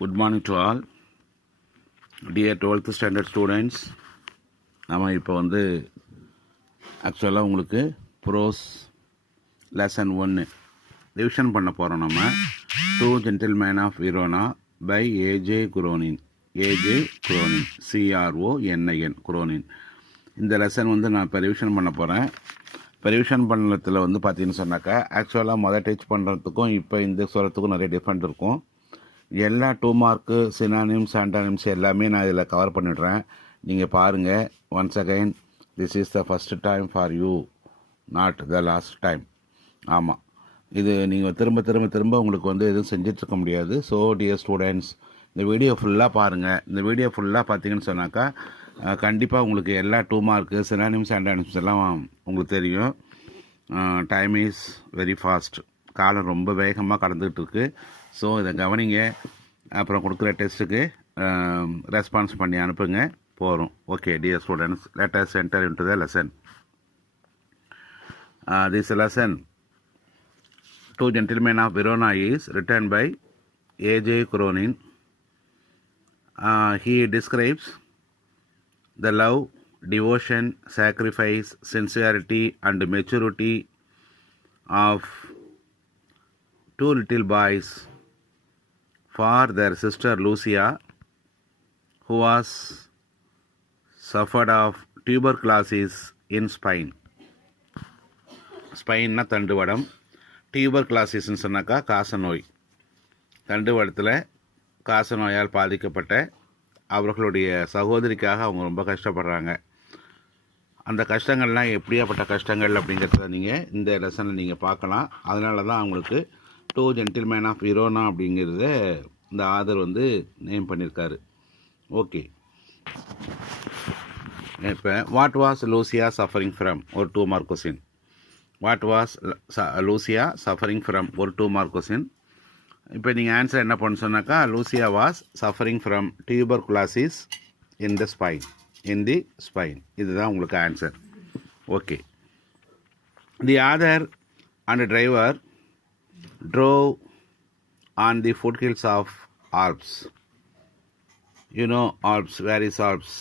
Good morning to all. Dear 12th standard students, நம்ம இப்போ வந்து ஆக்சுவலாக உங்களுக்கு ப்ரோஸ் லெசன் 1 ரிவிஷன் பண்ண போகிறோம். நம்ம two gentlemen of Verona by A J Cronin. CRONIN Cronin. இந்த லெசன் வந்து நான் இப்போ ரிவிஷன் பண்ண போகிறேன். இப்போ ரிவிஷன் பண்ணத்தில் வந்து பார்த்தீங்கன்னு சொன்னாக்கா ஆக்சுவலாக மொதல் டீச் பண்ணுறதுக்கும் இப்போ இந்த சொல்கிறதுக்கும் நிறைய டிஃப்ரெண்ட் இருக்கும். எல்லா 2 மார்க்கு சினானிம்ஸ் ஆண்டானிம்ஸ் எல்லாமே நான் இதில் கவர் பண்ணிடுறேன். நீங்கள் பாருங்கள். Once again this is the first time for you, not the last time. ஆமாம், இது நீங்கள் திரும்ப உங்களுக்கு வந்து எதுவும் செஞ்சிட்ருக்க முடியாது. ஸோ டியர் ஸ்டூடெண்ட்ஸ், இந்த வீடியோ ஃபுல்லாக பாருங்கள். இந்த வீடியோ ஃபுல்லாக பார்த்தீங்கன்னு சொன்னாக்கா கண்டிப்பாக உங்களுக்கு எல்லா 2 மார்க்கு சினானிம்ஸ் ஆண்டானிம்ஸ் எல்லாம் உங்களுக்கு தெரியும். Time is very fast. காலம் ரொம்ப வேகமாக கடந்துகிட்டு இருக்குது. ஸோ இதை கவனிங்க. அப்புறம் கொடுக்குற டெஸ்ட்டுக்கு ரெஸ்பான்ஸ் பண்ணி அனுப்புங்க. போகிறோம். Okay dear students, let us enter into the lesson. This lesson two gentlemen of Verona is written by A J Cronin. He describes the love, devotion, sacrifice, sincerity and maturity of 2 little boys for their sister Lucia, who was suffered of tuberculosis in Spain. ஸ்பெயின்னா தண்டுவடம், டியூபர்குலாசிஸ்ன்னு சொன்னாக்கா காசநோய். தண்டுவடத்தில் காசநோயால் பாதிக்கப்பட்ட அவர்களுடைய சகோதரிக்காக அவங்க ரொம்ப கஷ்டப்படுறாங்க. அந்த கஷ்டங்கள்லாம் எப்படியாப்பட்ட கஷ்டங்கள் அப்படிங்கிறத நீங்கள் இந்த லெசனில் நீங்கள் பார்க்கலாம். அதனால தான் அவங்களுக்கு டூ ஜென்டில்மேன் ஆஃப் விரோனா அப்படிங்கிறத இந்த ஆதர் வந்து நேம் பண்ணியிருக்காரு. ஓகே, இப்போ what was Lucia suffering from ஒரு 2 mark question. What was Lucia suffering from ஒரு 2 மார்க் கொஸ்டின். இப்போ நீங்கள் ஆன்சர் என்ன பண்ண சொன்னாக்கா Lucia was suffering from tuberculosis in the spine. இதுதான் உங்களுக்கு answer. Okay, the author and driver drove on the foothills of Alps. You know Alps. Where is Alps?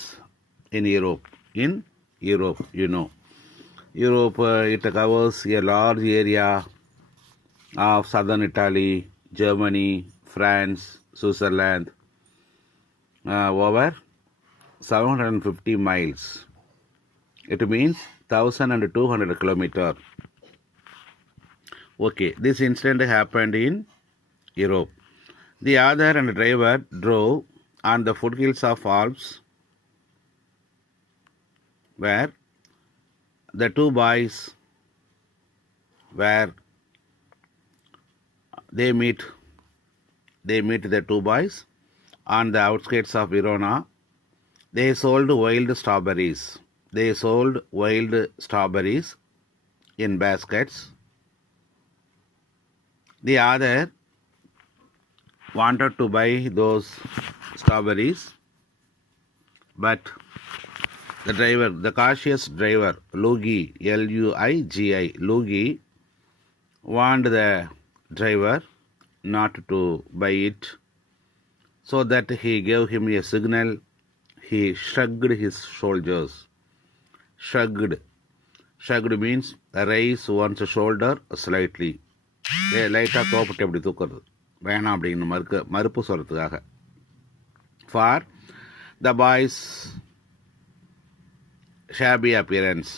In Europe. In Europe, you know. Europe, it covers a large area of southern Italy, Germany, France, Switzerland, over 750 miles. It means 1200 kilometers. Okay, this incident happened in Europe. The author and driver drove on the foothills of Alps, where the 2 boys they meet the 2 boys on the outskirts of Verona. They sold wild strawberries in baskets. The other wanted to buy those strawberries, but the cautious driver, Luigi, Luigi, Luigi, warned the driver not to buy it, so that he gave him a signal. He shrugged his shoulders. Shrugged means raise one's shoulder slightly. லைட்டாக தோப்பட்டு எப்படி தூக்குறது வேணாம் அப்படின்னு மறுப்பு சொல்கிறதுக்காக. For the boys shabby appearance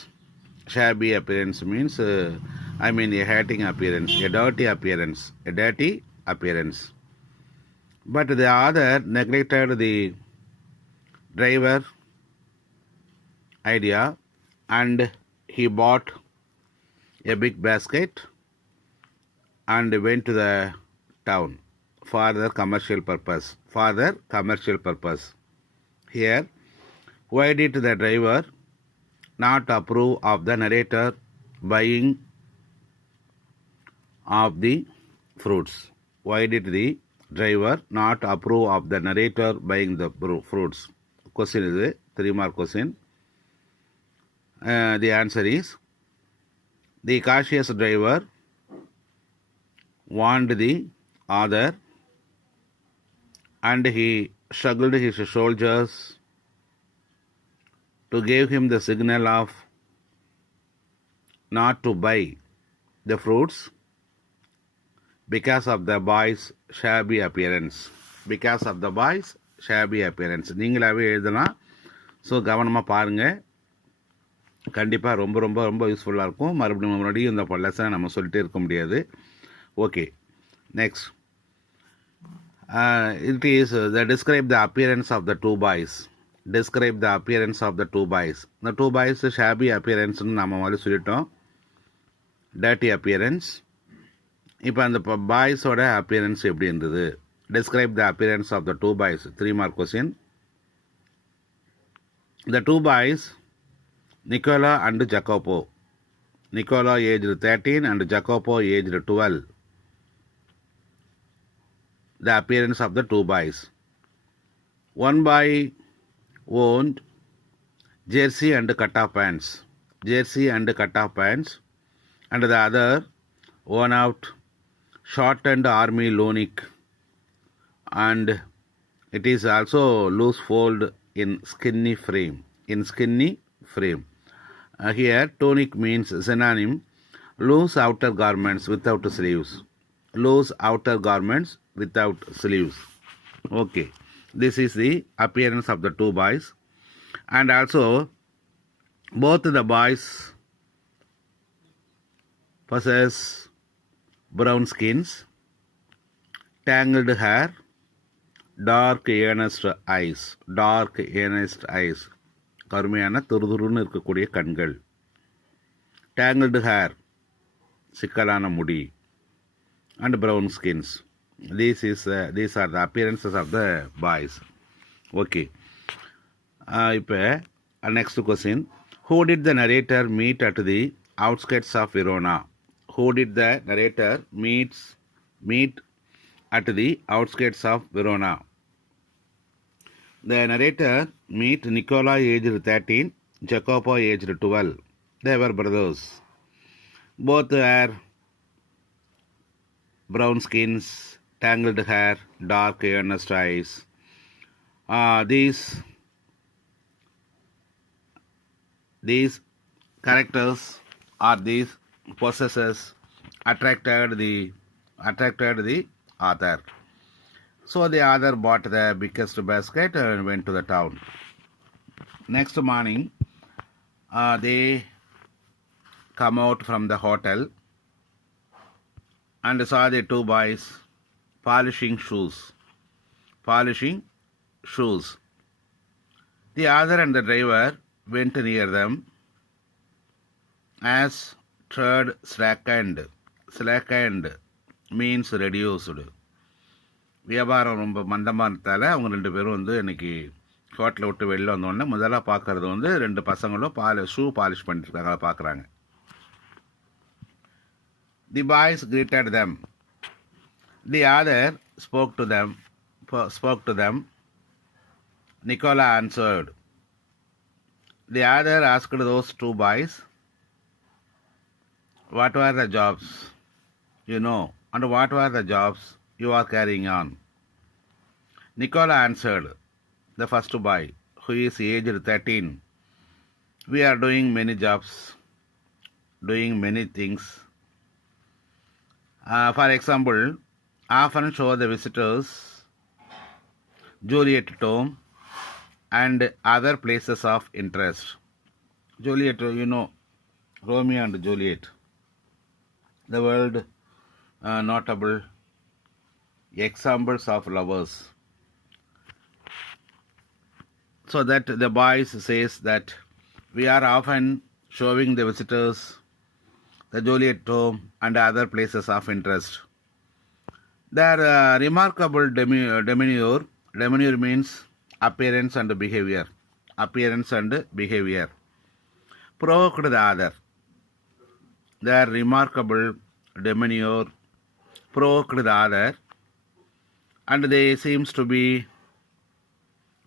means a hating appearance, a dirty appearance. But the other neglected the driver idea, and he bought a big basket and went to the town for their commercial purpose. Here, why did the driver not approve of the narrator buying of the fruits? Why did the driver not approve of the narrator buying the fruits? Question is a 3 mark question. The answer is the cautious driver warned the author and he struggled his soldiers to give him the signal of not to buy the fruits because of the boy's shabby appearance. Because of the boy's shabby appearance. நீங்களாவே எழுதலாம். So கவனமாக பாருங்கள். கண்டிப்பாக ரொம்ப ரொம்ப ரொம்ப யூஸ்ஃபுல்லாக இருக்கும். மறுபடியும் இந்த லெசனை நம்ம சொல்லிட்டே இருக்க முடியாது. Okay, next. It is describe the appearance of the two boys. Describe the appearance of the two boys. The two boys shabby appearance நம்ம மாதிரி சொல்லிட்டோம். Dirty appearance. இப்போ அந்த பாய்ஸோட அப்பியரன்ஸ் எப்படி இருந்தது? Describe the appearance of the two boys. 3 mark question. The two boys, Nicola and Jacopo. Nicola aged 13 and Jacopo aged 12. The appearance of the two boys. One boy owned jersey and cut-off pants. Jersey and cut-off pants. And the other worn out shortened army lonic. And it is also loose fold in skinny frame. In skinny frame. Here tunic means synonym loose outer garments without sleeves. Loose outer garments without sleeves. Okay, this is the appearance of the two boys. And also both the boys possess brown skins, tangled hair, dark earnest eyes. Dark earnest eyes. கருமையான துருதுருன்னு இருக்கக்கூடிய கண்கள். tangled hair, சிக்கலான முடி, and brown skins. These are the appearances of the boys. Okay. இப்போ next question. Who did the narrator meet at the outskirts of Verona? Who did the narrator meet at the outskirts of Verona? The narrator meet Nicola aged 13, Jacopo aged 12. They were brothers. Both are brown skins, tangled hair, dark earnest eyes. These characters or these possessors attracted the author. So the author bought the biggest basket and went to the town. Next morning, they come out from the hotel and saw the two boys polishing shoes. The author and the driver went near them as tread slackened. Slackened means reduced. வியாபாரம் ரொம்ப மந்தமானதால் அவங்க 2 பேரும் இன்னைக்கு ஹோட்டலை விட்டு வெளில வந்தோடனே முதலாக பார்க்கறது 2 பசங்களும் ஷூ பாலிஷ் பண்ணிட்டுருக்காங்க. அதை பார்க்குறாங்க. The boys greeted them. The other spoke to them. Nicola answered. The other asked those 2 boys, what were the jobs you know, and what were the jobs you are carrying on? Nicola answered, the first boy, who is aged 13, we are doing many jobs, doing many things. For example, often show the visitors Juliet tomb and other places of interest. Juliet, you know, Romeo and Juliet, the world notable examples of lovers. So that the boys says that we are often showing the visitors the Juliet tomb and other places of interest. Their remarkable demeanor. Demeanor means appearance and behavior. Provoked the other. Their remarkable demeanor provoked the other, and they seems to be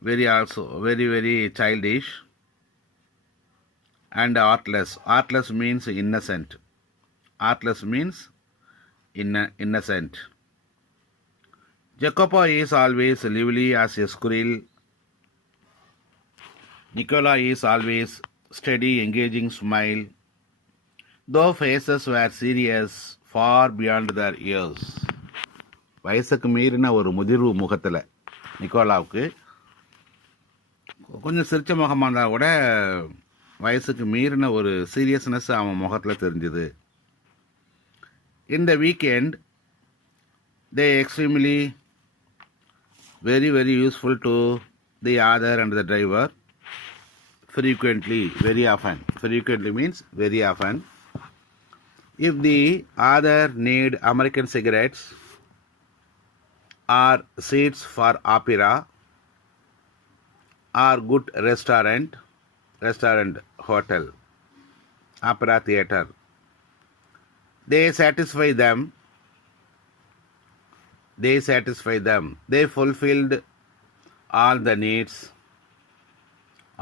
very childish and artless. Artless means innocent. Innocent. Jacopo is always lively as a squirrel. Nicola is always steady, engaging smile. Though faces were serious, far beyond their years. வயசுக்கு மீறின ஒரு முதிர்வு முகத்தில் நிக்கோலாவுக்கு கொஞ்சம் சிரிச்ச முகமாக இருந்தால் கூட வயசுக்கு மீறின ஒரு சீரியஸ்னஸ் அவன் முகத்தில் தெரிஞ்சுது. In the weekend they extremely very useful to the other and the driver. Frequently, very often. Frequently means very often. If the other need American cigarettes or seats for opera or good restaurant, hotel, opera theater, they satisfy them. They fulfilled all the needs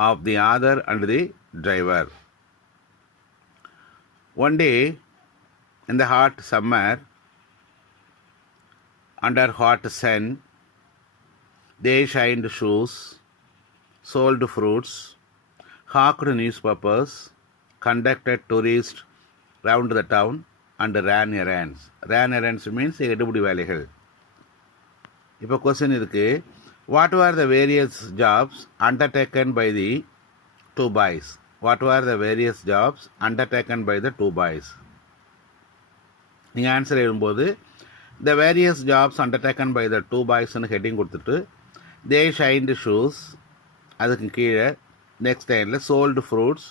of the other and the driver. One day, in the hot summer, under hot sun, they shined shoes, sold fruits, hawked newspapers, conducted tourists round the town, and ran errands. Ran errands means எடுபடி வேலைகள். இப்போ question இருக்கு, what were the various jobs undertaken by the two boys? What were the various jobs undertaken by the two boys? நீங்கள் answer எழுதும்போது the various jobs undertaken by the two boysன்னு heading கொடுத்துட்டு they shined shoes அதுக்கு கீழே next டைமில் sold fruits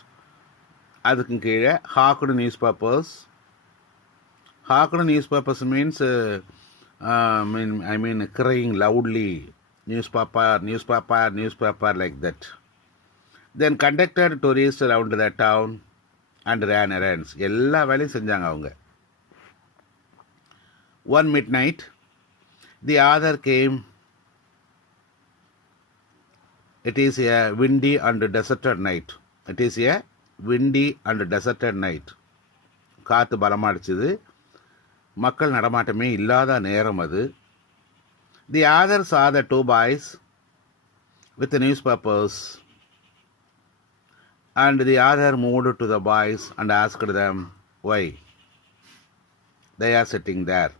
அதுக்கு கீழே hawked newspapers. Hawked newspapers means I mean crying loudly, newspaper like that. Then conducted tourists around the town and ran errands. எல்லா வேலையும் செஞ்சாங்க அவங்க. One midnight, the other came. It is a windy and deserted night. காற்று பலமாடிச்சது, மக்கள் நடமாட்டமே இல்லாத நேரம் அது. The other saw the two boys with the newspapers, and the other moved to the boys and asked them why they are sitting there.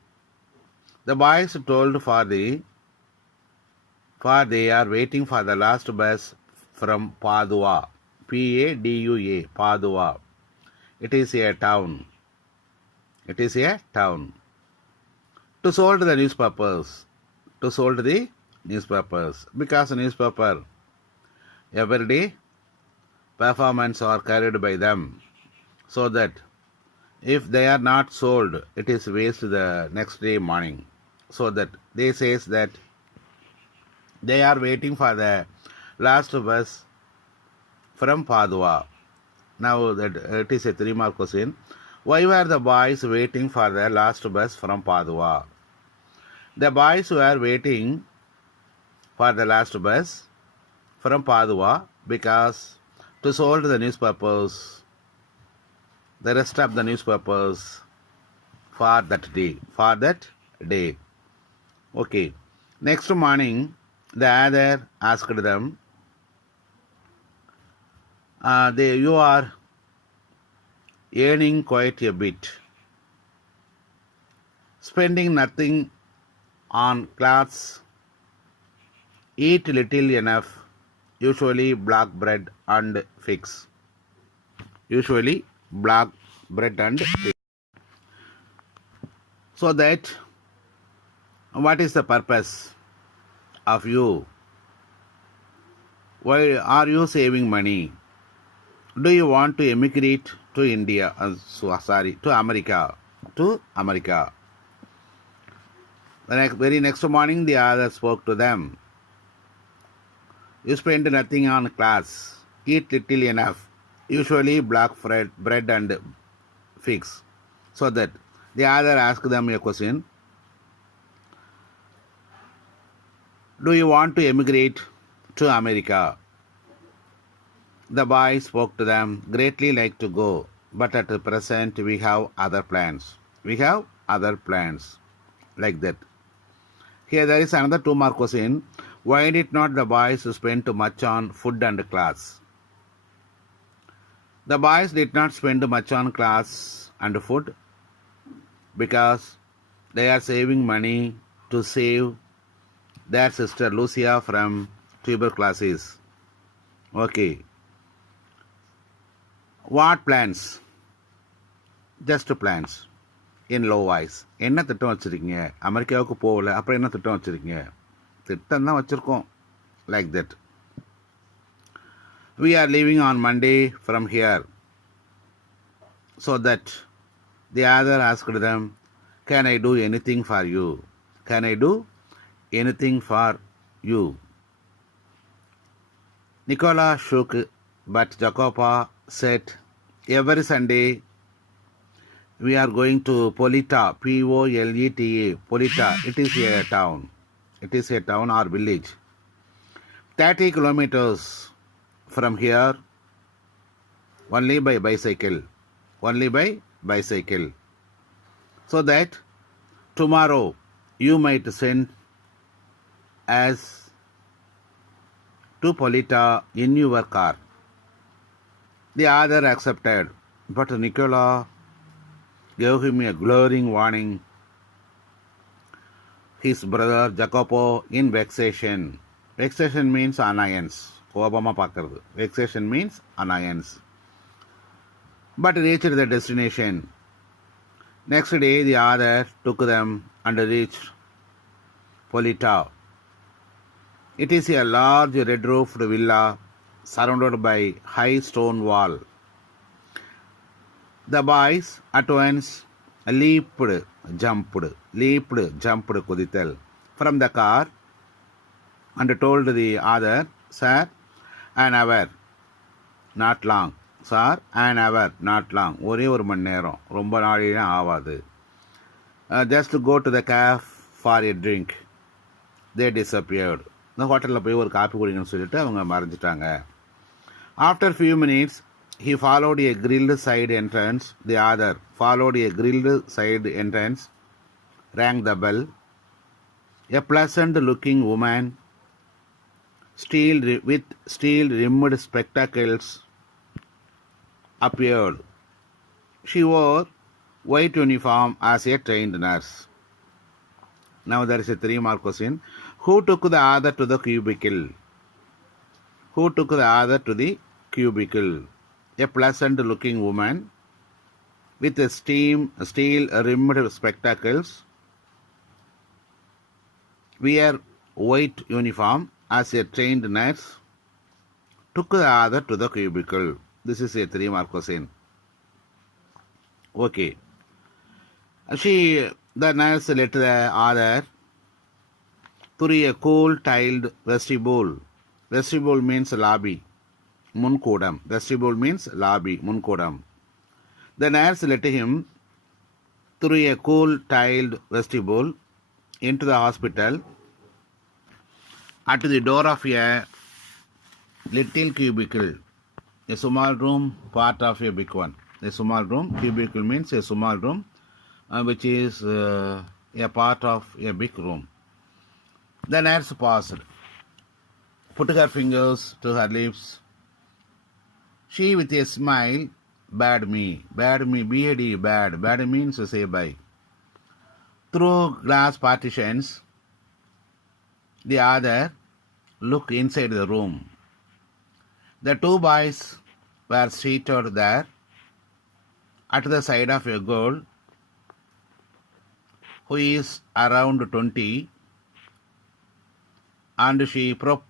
The boys told for they are waiting for the last bus from Padua. Padua. Padua. It is a town. To sold the newspapers. Because newspaper every day performance are carried by them, so that if they are not sold, it is waste the next day morning. So that they says that they are waiting for the last bus from Padua. Now that it is a 3-mark question. Why were the boys waiting for the last bus from Padua? The boys were waiting for the last bus from Padua because to sold the newspapers, the rest of the newspapers for that day. Okay. Next morning, the other asked them, you are earning quite a bit, spending nothing on clothes, eat little enough, usually black bread and figs. So that, what is the purpose of you? Why are you saving money? Do you want to emigrate to India? To America. The very next morning, the other spoke to them. You spend nothing on clothes, eat little enough, usually black bread and figs. So that the other asked them a question. Do you want to emigrate to America? The boy spoke to them, greatly like to go, but at present we have other plans. Like that. Here there is another 2-mark question. Why did not the boys spend too much on food and class? The boys did not spend much on class and food because they are saving money to save their sister Lucia from tuberculosis. Okay. What plans? Just plans. In low voice. என்ன திட்டம் வச்சிருக்கீங்க? அமெரிக்காவுக்கு போகல, அப்புறம் என்ன திட்டம் வச்சிருக்கீங்க? திட்டம் தான் வச்சிருக்கோம். Like that. We are leaving on Monday from here. So that the other asked them, can I do anything for you? Can I do anything for you? Nicola shook, but Jacopo said, every Sunday we are going to Polita, Poleta, Polita. It is a town. It is a town or village. 30 kilometers from here, only by bicycle. Only by bicycle. So that tomorrow you might send us to Polita in your car. The other accepted, but Nicola gave him a glaring warning. His brother Jacopo in vexation. Vexation means annoyance. கோபமா பார்க்கிறது. Vexation means annoyance. But reached the destination. Next day the other took them and reached Polita. It is a large red-roofed villa surrounded by high stone wall. The boys at once leaped, jumped, குதித்தல் from the car and told the other, sir, an hour, not long. Sir, an hour, not long. ஒரே ஒரு மணி நேரம், ரொம்ப நாளிலாம் ஆகாது. Just go to the cafe for a drink. They disappeared. இந்த ஹோட்டலில் போய் ஒரு copy குடிங்கன்னு சொல்லிட்டு அவங்க மறைஞ்சிட்டாங்க. After few minutes, he followed a grilled side entrance. The other followed a grilled side entrance, rang the bell. A pleasant-looking woman, with steel-rimmed spectacles, appeared. She wore white uniform as a trained nurse. Now there is a 3-mark question. Who took the other to the cubicle? Who took the other to the cubicle? A pleasant-looking woman with a steel-rimmed spectacles, wear white uniform as a trained nurse, took the other to the cubicle. This is a 3-mark question. Okay. The nurse led the other through a cool tiled vestibule. Vestibule means lobby. Munkodam. Vestibule means lobby. Munkodam. The nurse led him through a cool tiled vestibule into the hospital. At the door of a little cubicle, a small room, part of a big one. A small room, cubicle means a small room, which is a part of a big room. The nurse paused, put her fingers to her lips. She, with a smile, bade me, B-A-D, bade means to say bye. Through glass partitions, the other looked inside the room. The 2 boys were seated there at the side of a girl who is around 20, and she probed,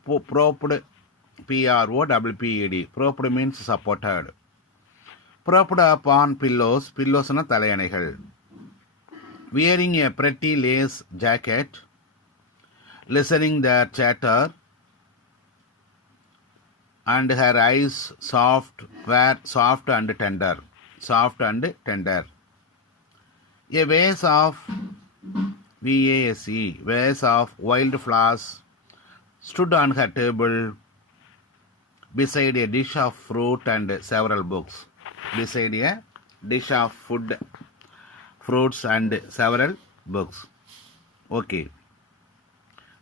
P-R-O-P-P-E-D. Probed means supported. Propped upon pillows na தலையணைகள். Wearing a pretty lace jacket, listening their chatter, and her eyes were soft and tender. A vase of vase of wildflowers stood on her table beside a dish of fruit and several books. Beside a dish of fruits and several books. Okay.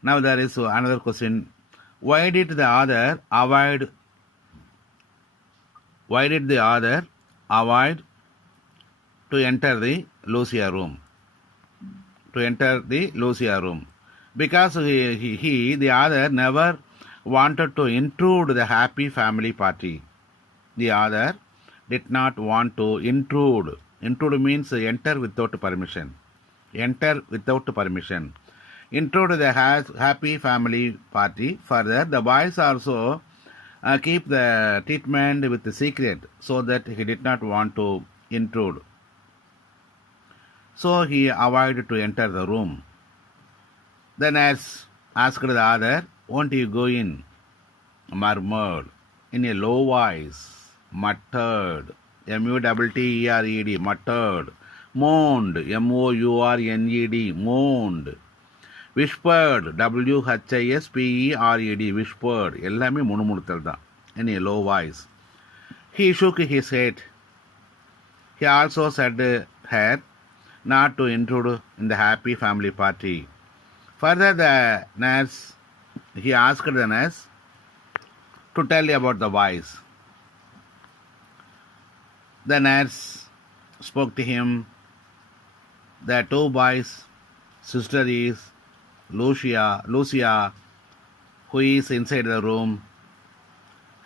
Now there is another question. Why did the author avoid to enter the Lucia room? Because the author never wanted to intrude the happy family party. The author did not want to intrude. Intrude means enter without permission. Intrude the happy family party. Further, the boys also keep the treatment with the secret, so that he did not want to intrude. So he avoided to enter the room. The nurse asked the other, "Won't you go in?" Murmured in a low voice, muttered, M-U-T-T-E-R-E-D, muttered, moaned, M-O-U-R-N-E-D, moaned, whispered, W-H-I-S-P-E-R-E-D, whispered, எல்லாமே முணுமுணுத்தல் தான், in a low voice. He shook his head. He also said her not to intrude in the happy family party. Further, he asked the nurse to tell about the boys. The nurse spoke to him. The two boys, sister is Lucia, who is inside the room.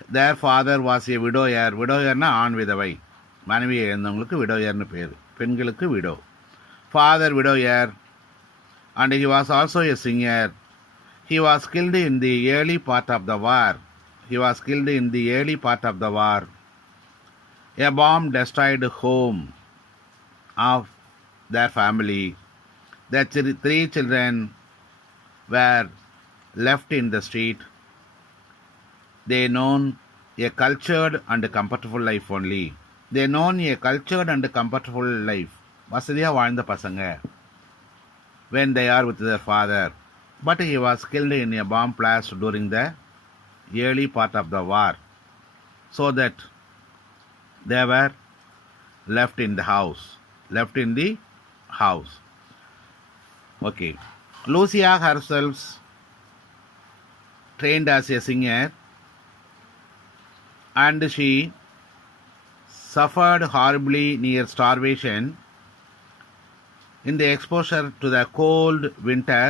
Their father was a widower. Widowerna ஆண் விதவை, மனைவி இருந்தவங்களுக்கு விடோயர்னு பேர், பெண்களுக்கு widow. Father widower, and he was also a singer. He was killed in the early part of the war. A bomb destroyed home of their family. Their three children were left in the street. They known a cultured and comfortable life only. வசதியா வாழ்ந்த பசங்க. When they are with their father. But he was killed in a bomb blast during the early part of the war, so that they were left in the house. Okay. Lucia herself trained as a singer, and she suffered horribly near starvation in the exposure to the cold winter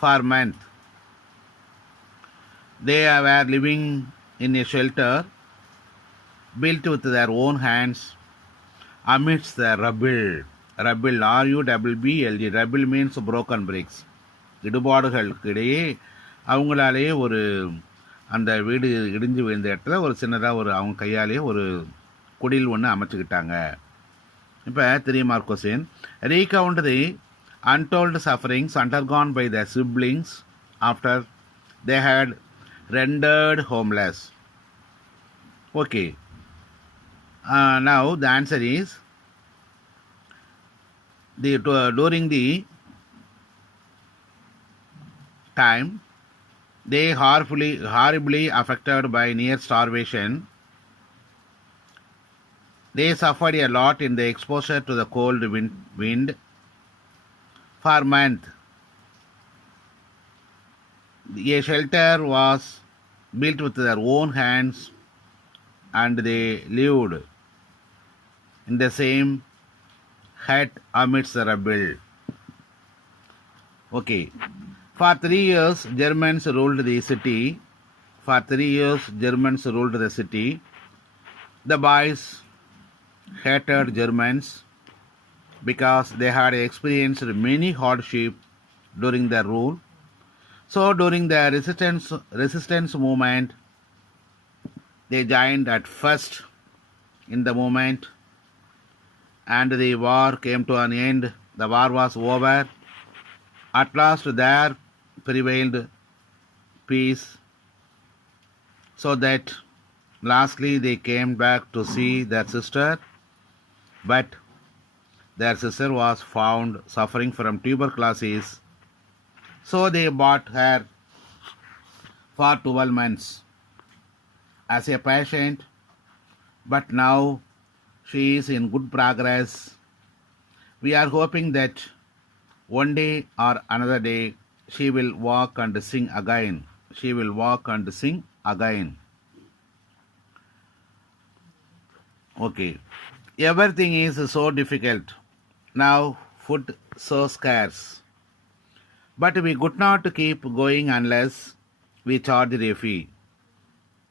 for months. They were living in a shelter built with their own hands amidst the rubble. R-U-B-B-L-E. Rubble means broken bricks. இடுபாடுகளுக்கு இடையே அவங்களாலேயே ஒரு அந்த வீடு இடிஞ்சு விழுந்த இடத்துல ஒரு சின்னதாக அவங்க கையாலேயே ஒரு குடில் ஒன்று அமைச்சுக்கிட்டாங்க. இப்போ 3 mark question. Recount the untold sufferings undergone by their siblings after they had rendered homeless. Okay. Now the answer is, during the time they horribly affected by near starvation. They suffered a lot in the exposure to the cold wind for months. A shelter was built with their own hands, and they lived in the same hut amidst the rubble. Okay. For 3 years, Germans ruled the city. The boys hated Germans because they had experienced many hardships during their rule. So during the resistance movement, they joined at first in the movement, and the war came to an end. The war was over. At last there prevailed peace, so that lastly they came back to see their sister, but their sister was found suffering from tuberculosis, so they brought her for 12 months as a patient, but now she is in good progress. We are hoping that one day or another day she will walk and sing again. She will walk and sing again. Okay. Everything is so difficult. Now food so scarce. But we could not keep going unless we charged a fee.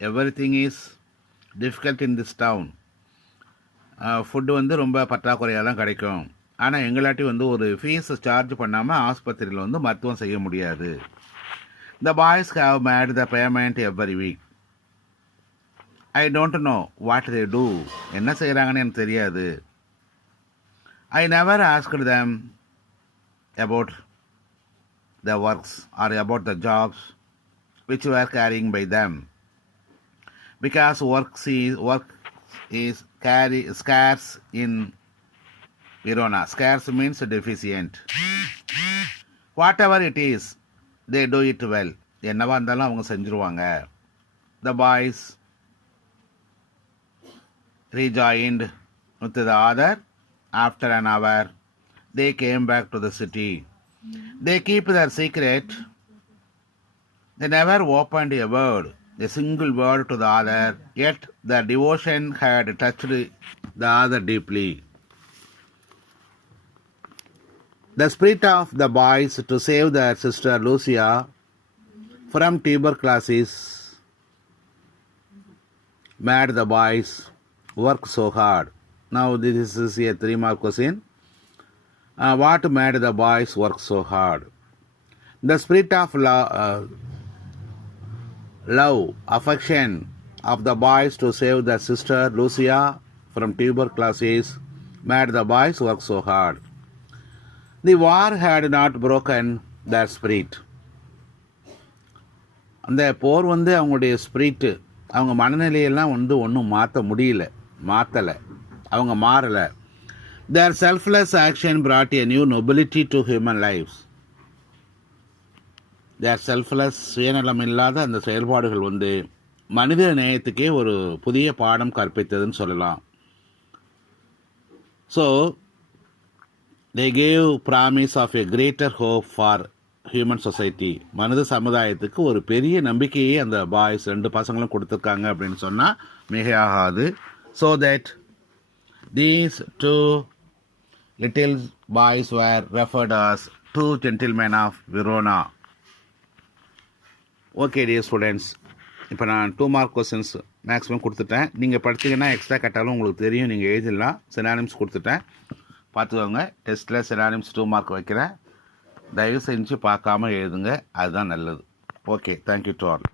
Everything is difficult in this town. Food வந்து ரொம்ப பற்றாக்குறையாக தான் கிடைக்கும். ஆனால் எங்களாட்டி வந்து ஒரு fees charge பண்ணாமல் ஆஸ்பத்திரியில் வந்து மருத்துவம் செய்ய முடியாது. The boys have made the payment every week. I don't know what they do. என்ன செய்கிறாங்கன்னு எனக்கு தெரியாது. I never asked them about the works or about the jobs which were carrying by them. Because work is scarce in Verona. Scarce means deficient. Whatever it is, they do it well. என்னவா இருந்தாலும் அவங்க செஞ்சுருவாங்க. The boys rejoined with the other. After an hour, they came back to the city. They keep their secret. They never opened a word, a single word to the other, yet their devotion had touched the other deeply. The spirit of the boys to save their sister Lucia from tuberculosis made the boys work so hard. Now this is a 3-mark question. What made the boys work so hard? The spirit of love, affection of the boys to save their sister Lucia from tuberculosis made the boys work so hard. The war had not broken their spirit. அந்த போர் வந்து அவங்களுடைய spirit, அவங்க மனநிலையெல்லாம் வந்து ஒன்றும் மாற்றலை, அவங்க மாறலை. Their selfless action brought a new nobility to human lives. Their selfless, சுயநலம் இல்லாத அந்த செயல்பாடுகள் வந்து மனித நேயத்துக்கே ஒரு புதிய பாடம் கற்பித்ததுன்னு சொல்லலாம். So, they gave promise of a greater hope for human society. மனித சமுதாயத்துக்கு ஒரு பெரிய நம்பிக்கையை அந்த பாய்ஸ் 2 பசங்களும் கொடுத்துருக்காங்க அப்படின்னு சொன்னால் மிகையாகாது. So that these 2 little boys were referred as 2 gentlemen of Verona. Okay dear students, இப்போ நான் 2-mark questions மேக்ஸிமம் கொடுத்துட்டேன். நீங்கள் படிச்சிங்கன்னா எக்ஸ்ட்ரா கேட்டாலும் உங்களுக்கு தெரியும், நீங்கள் எழுதிடலாம். சினானிம்ஸ் கொடுத்துட்டேன், பார்த்துக்கோங்க. டெஸ்ட்டில் சினானிம்ஸ் 2-mark வைக்கிறேன். தயவு செஞ்சு பார்க்காம எழுதுங்க, அதுதான் நல்லது. Okay, thank you to all.